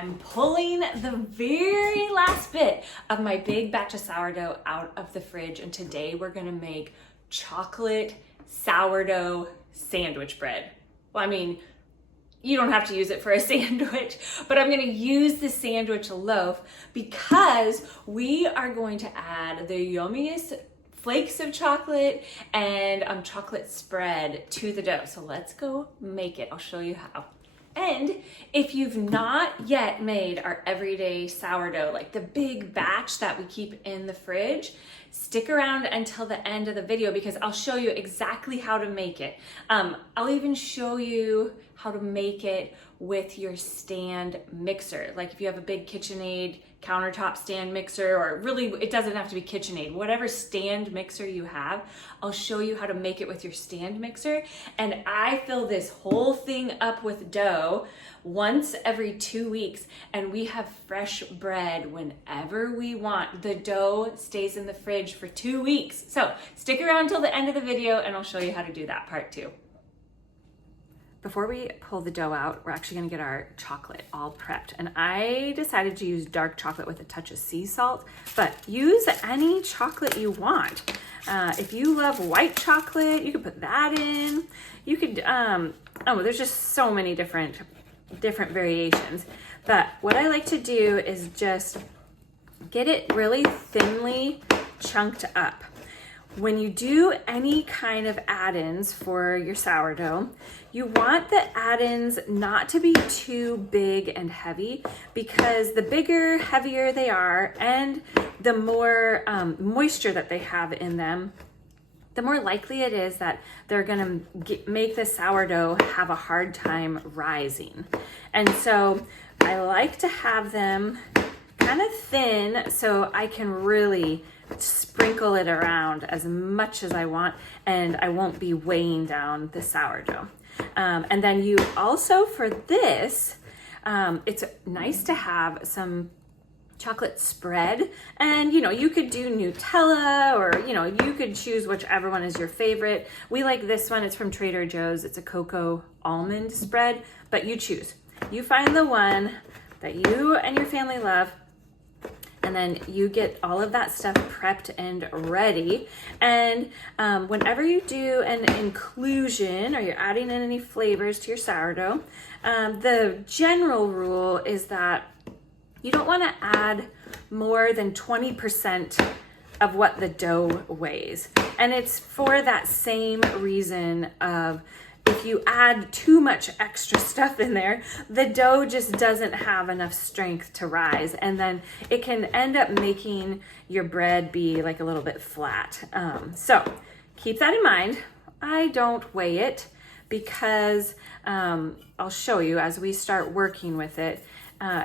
I'm pulling the very last bit of my big batch of sourdough out of the fridge, and today we're gonna make chocolate sourdough sandwich bread. Well, I mean, you don't have to use it for a sandwich, but I'm gonna use the sandwich loaf because we are going to add the yummiest flakes of chocolate and chocolate spread to the dough. So let's go make it. I'll show you how. And if you've not yet made our everyday sourdough, like the big batch that we keep in the fridge, stick around until the end of the video because I'll show you exactly how to make it. I'll even show you how to make it with your stand mixer. Like if you have a big KitchenAid countertop stand mixer, or really it doesn't have to be KitchenAid, whatever stand mixer you have, I'll show you how to make it with your stand mixer. And I fill this whole thing up with dough once every 2 weeks, and we have fresh bread whenever we want. The dough stays in the fridge for 2 weeks. So stick around till the end of the video and I'll show you how to do that part too. Before we pull the dough out, we're actually gonna get our chocolate all prepped. And I decided to use dark chocolate with a touch of sea salt, but use any chocolate you want. If you love white chocolate, you could put that in. You could, there's just so many different variations. But what I like to do is just get it really thinly chunked up. When you do any kind of add-ins for your sourdough, you want the add-ins not to be too big and heavy, because the bigger, heavier they are and the more moisture that they have in them, the more likely it is that they're gonna make the sourdough have a hard time rising. And so I like to have them kind of thin so I can really sprinkle it around as much as I want, and I won't be weighing down the sourdough. And then you also, for this, it's nice to have some chocolate spread, and you could do Nutella, or you could choose whichever one is your favorite. We like this one. It's from Trader Joe's. It's a cocoa almond spread, but you choose. You find the one that you and your family love, and then you get all of that stuff prepped and ready. And whenever you do an inclusion, or you're adding in any flavors to your sourdough, the general rule is that you don't want to add more than 20% of what the dough weighs. And it's for that same reason of, if you add too much extra stuff in there, the dough just doesn't have enough strength to rise, and then it can end up making your bread be like a little bit flat. So keep that in mind. I don't weigh it because I'll show you as we start working with it.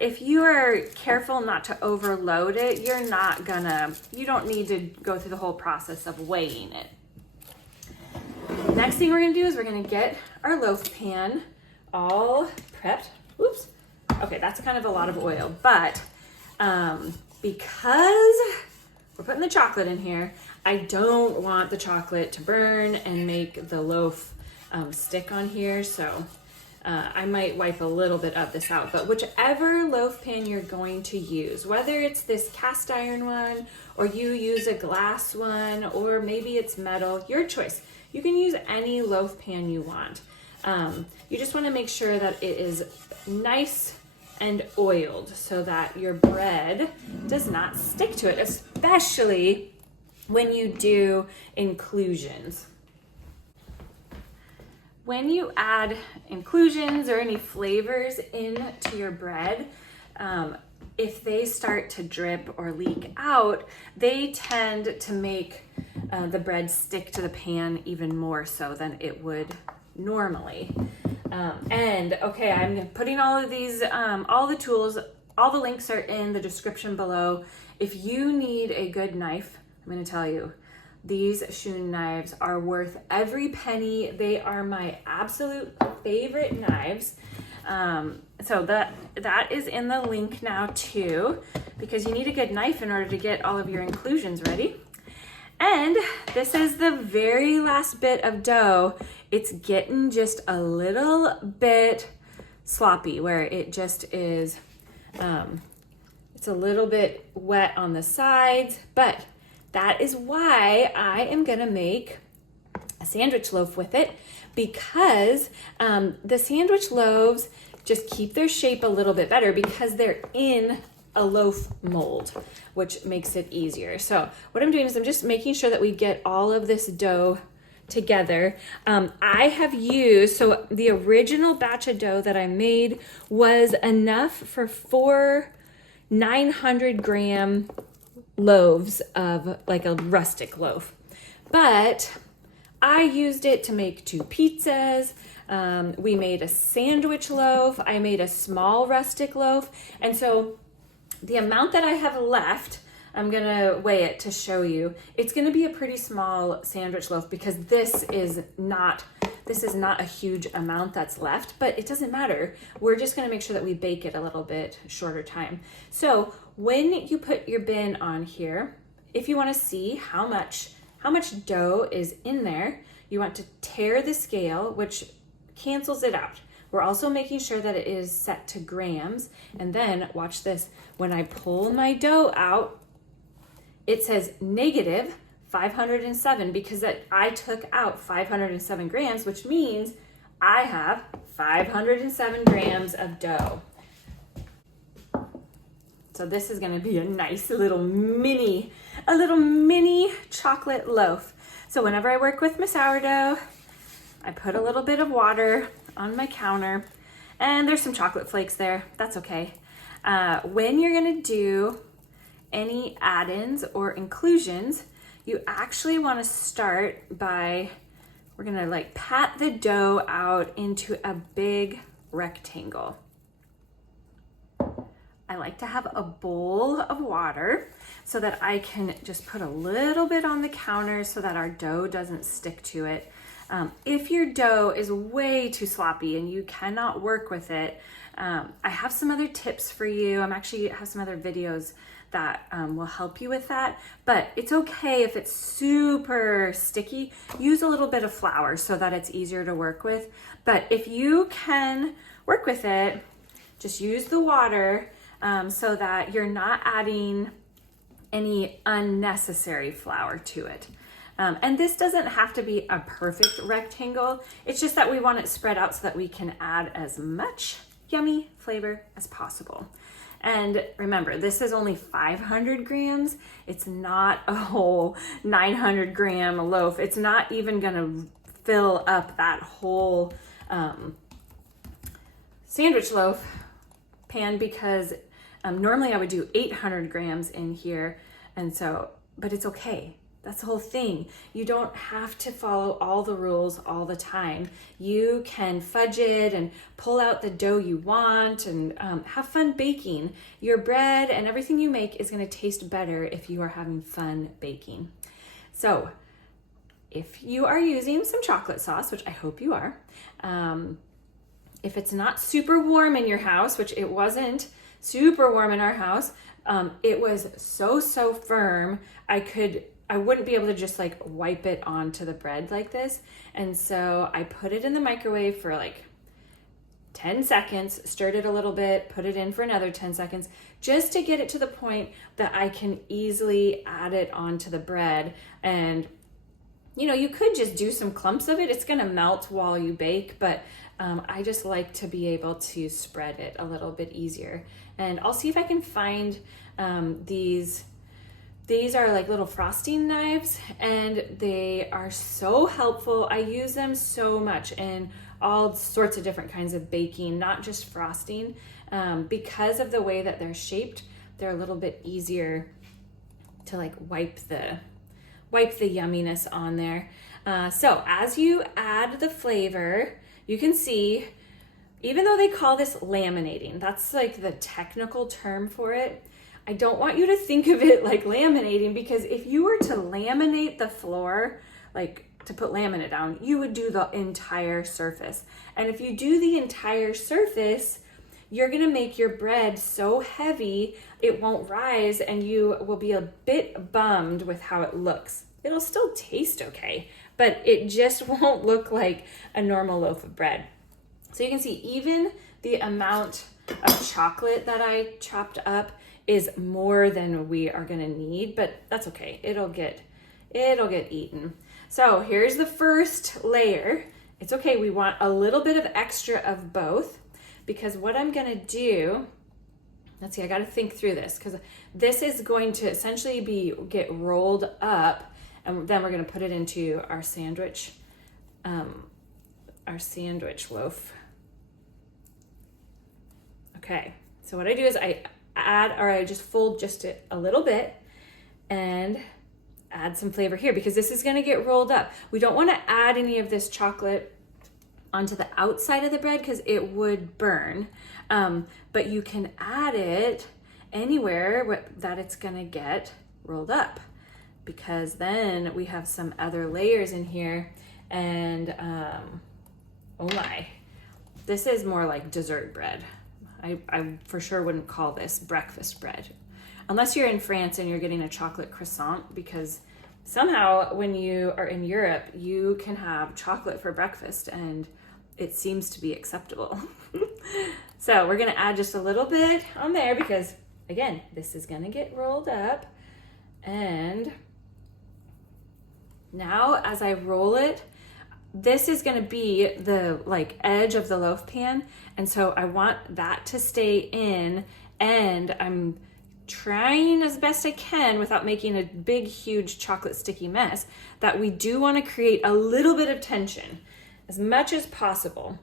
If you are careful not to overload it, you don't need to go through the whole process of weighing it. Next thing we're gonna do is we're gonna get our loaf pan all prepped. Oops. Okay, that's kind of a lot of oil, but because we're putting the chocolate in here, I don't want the chocolate to burn and make the loaf stick on here. So I might wipe a little bit of this out, but whichever loaf pan you're going to use, whether it's this cast iron one, or you use a glass one, or maybe it's metal, your choice. You can use any loaf pan you want. You just want to make sure that it is nice and oiled so that your bread does not stick to it, especially when you do inclusions. When you add inclusions or any flavors into your bread, if they start to drip or leak out, they tend to make the bread stick to the pan even more so than it would normally. Okay, I'm putting all of these, all the tools, all the links are in the description below. If you need a good knife, I'm gonna tell you, these Shun knives are worth every penny. They are my absolute favorite knives. So that is in the link now too, because you need a good knife in order to get all of your inclusions ready. And this is the very last bit of dough. It's getting just a little bit sloppy, where it just is It's a little bit wet on the sides, but that is why I am gonna make a sandwich loaf with it, because the sandwich loaves just keep their shape a little bit better because they're in a loaf mold, which makes it easier. So what I'm doing is I'm just making sure that we get all of this dough together. I have used, so the original batch of dough that I made was enough for 4 900-gram loaves of like a rustic loaf, but I used it to make 2 pizzas. We made a sandwich loaf. I made a small rustic loaf. And so the amount that I have left, I'm gonna weigh it to show you. It's gonna be a pretty small sandwich loaf because this is not a huge amount that's left, but it doesn't matter. We're just gonna make sure that we bake it a little bit shorter time. So when you put your bin on here, if you wanna see how much dough is in there, you want to tear the scale, which cancels it out. We're also making sure that it is set to grams. And then watch this, when I pull my dough out, it says negative 507 because I took out 507 grams, which means I have 507 grams of dough. So this is gonna be a nice little mini chocolate loaf. So whenever I work with my sourdough, I put a little bit of water on my counter, and there's some chocolate flakes there. That's okay. When you're gonna do any add-ins or inclusions, you actually wanna start by, we're gonna like pat the dough out into a big rectangle. I like to have a bowl of water so that I can just put a little bit on the counter so that our dough doesn't stick to it. If your dough is way too sloppy and you cannot work with it, I have some other tips for you. I have some other videos that will help you with that, but it's okay if it's super sticky. Use a little bit of flour so that it's easier to work with. But if you can work with it, just use the water so that you're not adding any unnecessary flour to it. And this doesn't have to be a perfect rectangle. It's just that we want it spread out so that we can add as much yummy flavor as possible. And remember, this is only 500 grams. It's not a whole 900-gram loaf. It's not even gonna fill up that whole sandwich loaf pan because normally I would do 800 grams in here. And so, but it's okay. That's the whole thing. You don't have to follow all the rules all the time. You can fudge it and pull out the dough you want and have fun baking. Your bread and everything you make is going to taste better if you are having fun baking. So if you are using some chocolate sauce, which I hope you are, if it's not super warm in your house, which it wasn't super warm in our house, it was so firm, I wouldn't be able to just like wipe it onto the bread like this. And so I put it in the microwave for like 10 seconds, stirred it a little bit, put it in for another 10 seconds, just to get it to the point that I can easily add it onto the bread. And you know, you could just do some clumps of it. It's gonna melt while you bake, but I just like to be able to spread it a little bit easier. And I'll see if I can find these are like little frosting knives, and they are so helpful. I use them so much in all sorts of different kinds of baking, not just frosting. Because of the way that they're shaped, they're a little bit easier to like wipe the yumminess on there. So as you add the flavor, you can see, even though they call this laminating, that's like the technical term for it, I don't want you to think of it like laminating, because if you were to laminate the floor, like to put laminate down, you would do the entire surface. And if you do the entire surface, you're gonna make your bread so heavy, it won't rise, and you will be a bit bummed with how it looks. It'll still taste okay, but it just won't look like a normal loaf of bread. So you can see even the amount of chocolate that I chopped up is more than we are gonna need, but that's okay. It'll get eaten. So here's the first layer. It's okay, we want a little bit of extra of both, because what I'm gonna do, let's see, I gotta think through this, because this is going to essentially get rolled up, and then we're gonna put it into our sandwich loaf. Okay, so what I do is I just fold just a little bit and add some flavor here, because this is gonna get rolled up. We don't wanna add any of this chocolate onto the outside of the bread because it would burn, but you can add it anywhere that it's gonna get rolled up, because then we have some other layers in here. And oh my, this is more like dessert bread. I for sure wouldn't call this breakfast bread, unless you're in France and you're getting a chocolate croissant, because somehow when you are in Europe, you can have chocolate for breakfast and it seems to be acceptable. So we're gonna add just a little bit on there, because again, this is gonna get rolled up. And now as I roll it, this is gonna be the edge of the loaf pan. And so I want that to stay in, and I'm trying as best I can without making a big, huge chocolate sticky mess, that we do wanna create a little bit of tension as much as possible.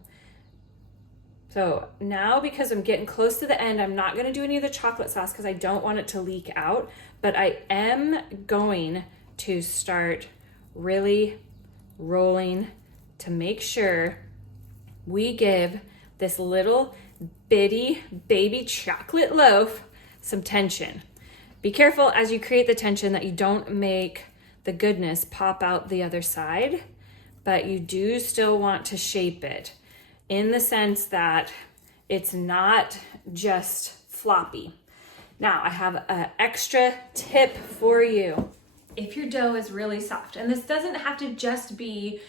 So now, because I'm getting close to the end, I'm not gonna do any of the chocolate sauce because I don't want it to leak out, but I am going to start really rolling to make sure we give this little bitty baby chocolate loaf some tension. Be careful as you create the tension that you don't make the goodness pop out the other side, but you do still want to shape it in the sense that it's not just floppy. Now I have an extra tip for you. If your dough is really soft, and this doesn't have to just be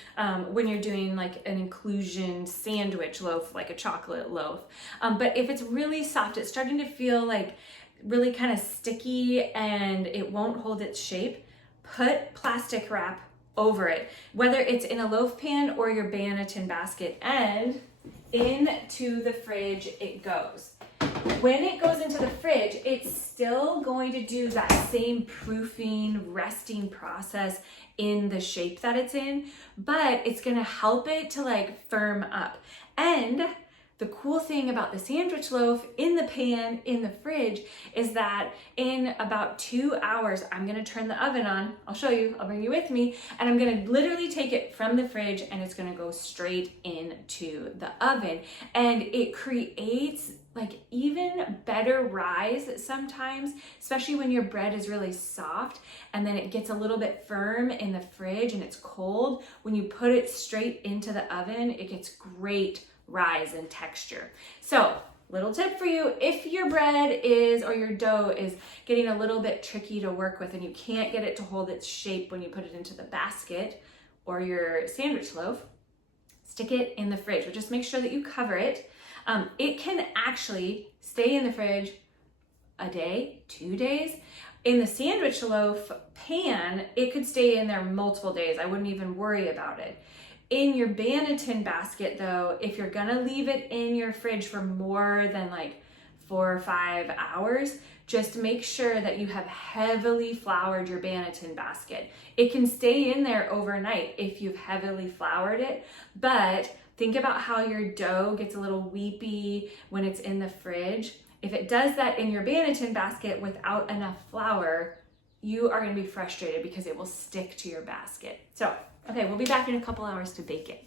when you're doing like an inclusion sandwich loaf, like a chocolate loaf, but if it's really soft, it's starting to feel like really kind of sticky and it won't hold its shape, put plastic wrap over it, whether it's in a loaf pan or your Banneton basket, and into the fridge it goes. When it goes into the fridge, it's still going to do that same proofing, resting process in the shape that it's in, but it's gonna help it to firm up. And the cool thing about the sandwich loaf in the pan in the fridge is that in about 2 hours, I'm gonna turn the oven on. I'll show you, I'll bring you with me, and I'm gonna literally take it from the fridge and it's gonna go straight into the oven. And it creates even better rise sometimes, especially when your bread is really soft and then it gets a little bit firm in the fridge and it's cold. When you put it straight into the oven, it gets great rise and texture. So, little tip for you, if your bread or your dough is getting a little bit tricky to work with and you can't get it to hold its shape when you put it into the basket or your sandwich loaf, stick it in the fridge, but just make sure that you cover it. It can actually stay in the fridge a day, 2 days. In the sandwich loaf pan, it could stay in there multiple days. I wouldn't even worry about it. In your Banneton basket though, if you're gonna leave it in your fridge for more than 4 or 5 hours, just make sure that you have heavily floured your Banneton basket. It can stay in there overnight if you've heavily floured it, but think about how your dough gets a little weepy when it's in the fridge. If it does that in your Banneton basket without enough flour, you are gonna be frustrated because it will stick to your basket. So, okay, we'll be back in a couple hours to bake it.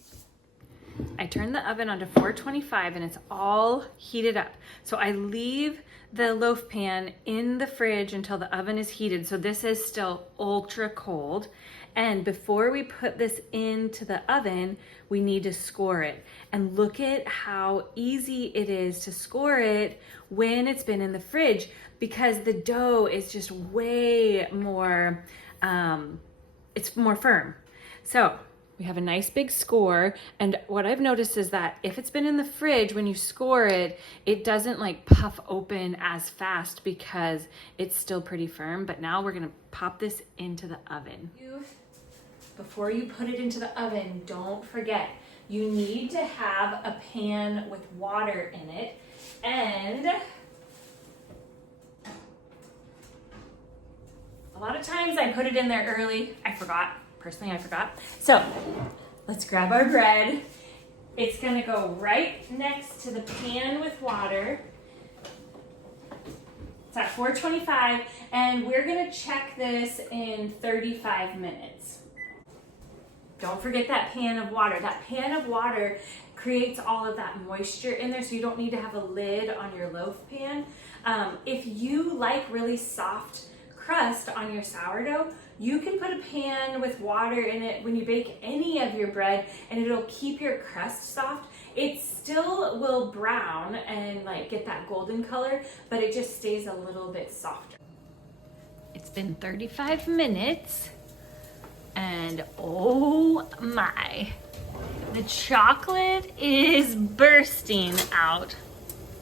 I turned the oven onto 425 and it's all heated up. So I leave the loaf pan in the fridge until the oven is heated. So this is still ultra cold. And before we put this into the oven, we need to score it. And look at how easy it is to score it when it's been in the fridge, because the dough is just way more, it's more firm. So We have a nice big score, and what I've noticed is that if it's been in the fridge, when you score it, it doesn't like puff open as fast because it's still pretty firm. But now we're gonna pop this into the oven. Before you put it into the oven, don't forget, you need to have a pan with water in it, and a lot of times I put it in there early. I forgot. Personally, I forgot. So let's grab our bread. It's gonna go right next to the pan with water. It's at 425, and we're gonna check this in 35 minutes. Don't forget that pan of water. That pan of water creates all of that moisture in there, so you don't need to have a lid on your loaf pan. If you like really soft crust on your sourdough, you can put a pan with water in it when you bake any of your bread, and it'll keep your crust soft. It still will brown and like get that golden color, but it just stays a little bit softer. It's been 35 minutes, and oh my, the chocolate is bursting out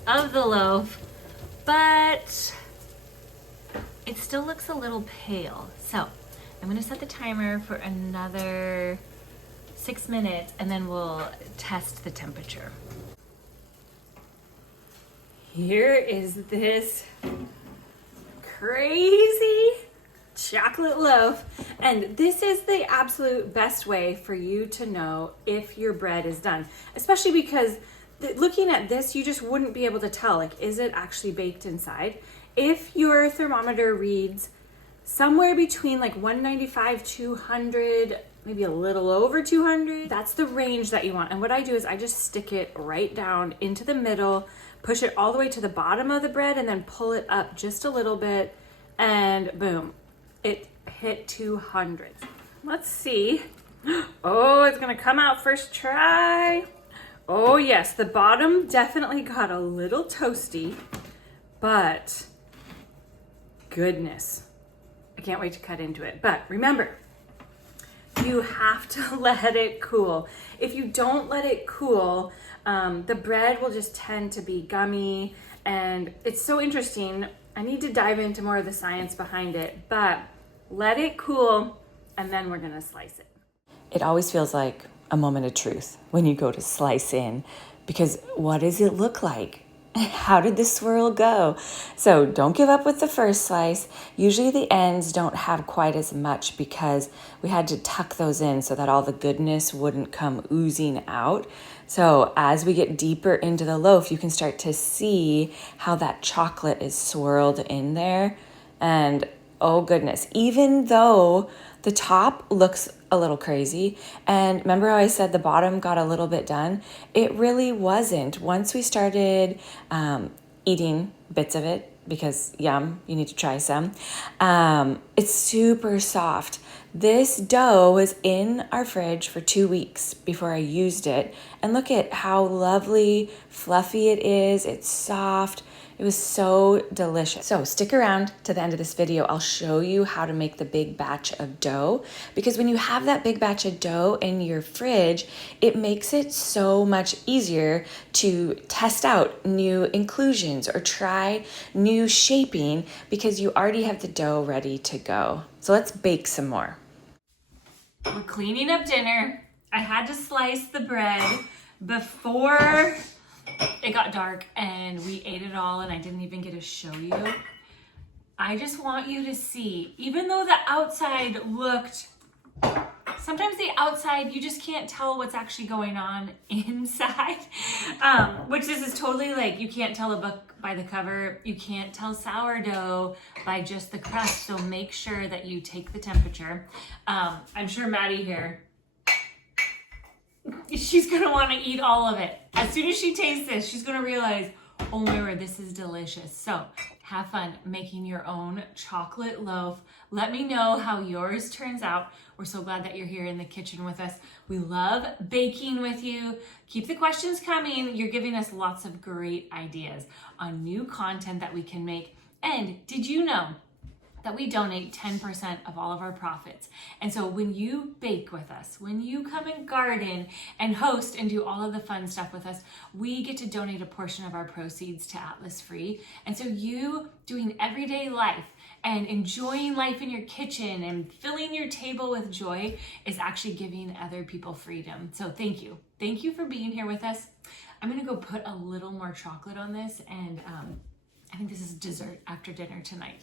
of the loaf, but it still looks a little pale. So I'm gonna set the timer for another 6 minutes, and then we'll test the temperature. Here is this crazy chocolate loaf, and this is the absolute best way for you to know if your bread is done, especially because looking at this, you just wouldn't be able to tell, like, is it actually baked inside? If your thermometer reads somewhere between like 195, 200, maybe a little over 200, that's the range that you want. And what I do is I just stick it right down into the middle, push it all the way to the bottom of the bread, and then pull it up just a little bit, and boom, it hit 200. Let's see. Oh, it's gonna come out first try. Oh yes, the bottom definitely got a little toasty, but goodness, I can't wait to cut into it. But remember, you have to let it cool. If you don't let it cool, the bread will just tend to be gummy, and it's so interesting. I need to dive into more of the science behind it, but let it cool, and then we're gonna slice it. It always feels like a moment of truth when you go to slice in, because what does it look like? How did the swirl go? So don't give up with the first slice. Usually the ends don't have quite as much because we had to tuck those in so that all the goodness wouldn't come oozing out. So as we get deeper into the loaf, you can start to see how that chocolate is swirled in there. And oh goodness, even though the top looks a little crazy, and remember how I said the bottom got a little bit done? It really wasn't. Once we started eating bits of it, because yum, you need to try some, it's super soft. This dough was in our fridge for 2 weeks before I used it, and look at how lovely, fluffy it is. It's soft. It was so delicious. So stick around to the end of this video. I'll show you how to make the big batch of dough, because when you have that big batch of dough in your fridge, it makes it so much easier to test out new inclusions or try new shaping because you already have the dough ready to go. So let's bake some more. We're cleaning up dinner. I had to slice the bread before it got dark and we ate it all, and I didn't even get to show you. I just want you to see, even though the outside looked, sometimes the outside, you just can't tell what's actually going on inside, which this is totally like, you can't tell a book by the cover. You can't tell sourdough by just the crust. So make sure that you take the temperature. I'm sure Maddie here, she's gonna want to eat all of it. As soon as she tastes this, she's gonna realize, oh my word, this is delicious. So have fun making your own chocolate loaf. Let me know how yours turns out. We're so glad that you're here in the kitchen with us. We love baking with you. Keep the questions coming. You're giving us lots of great ideas on new content that we can make. And did you know that we donate 10% of all of our profits. And so when you bake with us, when you come and garden and host and do all of the fun stuff with us, we get to donate a portion of our proceeds to Atlas Free. And so you doing everyday life and enjoying life in your kitchen and filling your table with joy is actually giving other people freedom. So thank you. Thank you for being here with us. I'm gonna go put a little more chocolate on this, and I think this is dessert after dinner tonight.